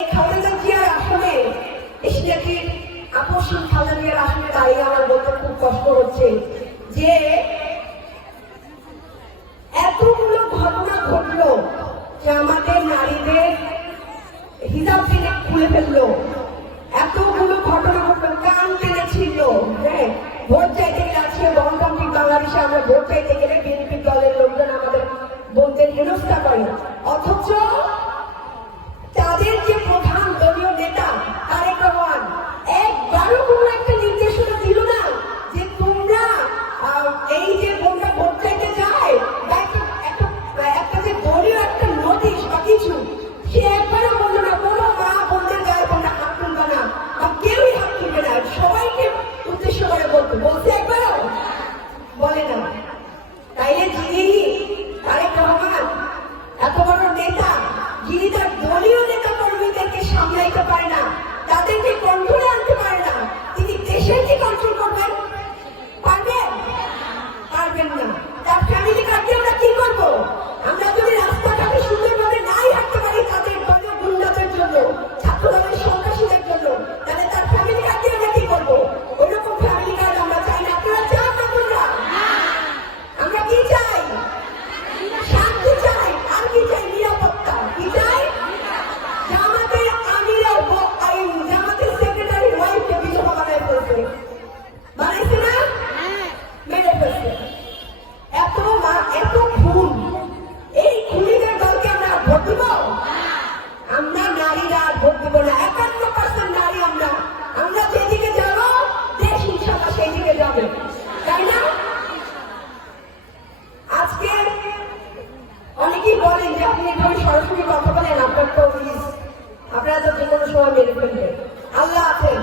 খালেদা জিয়ার আসনে এশিয়াটির আকস্মিক খালেদা জিয়ার আসনে দাঁড়িয়ে আমার বলতে খুব কষ্ট হচ্ছে যে এতগুলো ঘটনা ঘটলো যে আমাদের নারীদের হিজাব টেনে খুলে ফেললো, এতগুলো ঘটনা ঘটলো, কান টেনে ছিল। হ্যাঁ, ভোট চাইতে গেলে আজকে গণতান্ত্রিক বাংলাদেশে আমরা ভোট চাইতে গেলে বিএনপি দলের লোকজন আমাদের বোনদের হেনস্থা করে, অথচ তাদের যে প্রধান দলীয় নেতা তারেক রহমান একবারও কোনো একটা নির্দেশনা দিল না যে তোমরা এই যে বোনটা ভোট চাইতে যায় একটা যে দলীয় একটা নোটিশ বা কিছু, সে একবারও বললো না কোনো মা বোনদের গায়ে তোমরা হাত তুলবে না বা কেউই হাত তুলবে না, সবাইকে উদ্দেশ্য করে বলছে একবারও বলে না। তাইলে যিনি তারেক রহমান এত বড় নেতা, যিনি তার দলীয় নেতা কর্মীদেরকে সামলাইতে পারে না, তাদেরকে কন্ট্রোলে আনতে পারে না, তিনি দেশের কি কন্ট্রোল করবেন? পারবেন? পারবেন না। তার ফ্যামিলি কার্ডকে আমরা কি করবো? আমরা যদি রাস্তাঘাটে সুন্দরভাবে নাই হাঁটতে পারি তাদের দলীয় গুন্ডাদের জন্য, ছাত্রদলের সন্ত্রাসীদের জন্য, তাহলে তার ফ্যামিলি কার্ডকে আমরা কি করবো? ওইরকম ফ্যামিলি কার্ড আমরা চাই না। আপনারা চান না? তোমরা আমরা কি চাই? শান্তি চাই। আর কি চাই? নিরাপত্তা। কি চাই? জামাতের আমিরের জামাতের সেক্রেটারি ওয়াইফকে বিধবা বানায় ফেলছে, বানাইছে না? মেরে ফেলছে। এত খুন, এই খুনিদের দলকে আমরা ভোট দিব? আমরা নারীরা ভোট দিব না। 51% নারী আমরা। আমরা যেদিকে যাবো দেশ ইনশাআল্লাহ সেই দিকে যাবে, তাই না? আজকে অনেকেই বলেন যে আপনি এভাবে সরাসরি কথা বলেন, আপনার তো আপনারা তো যে কোনো সময় মেরে ফেলবেন। আল্লাহ আছেন,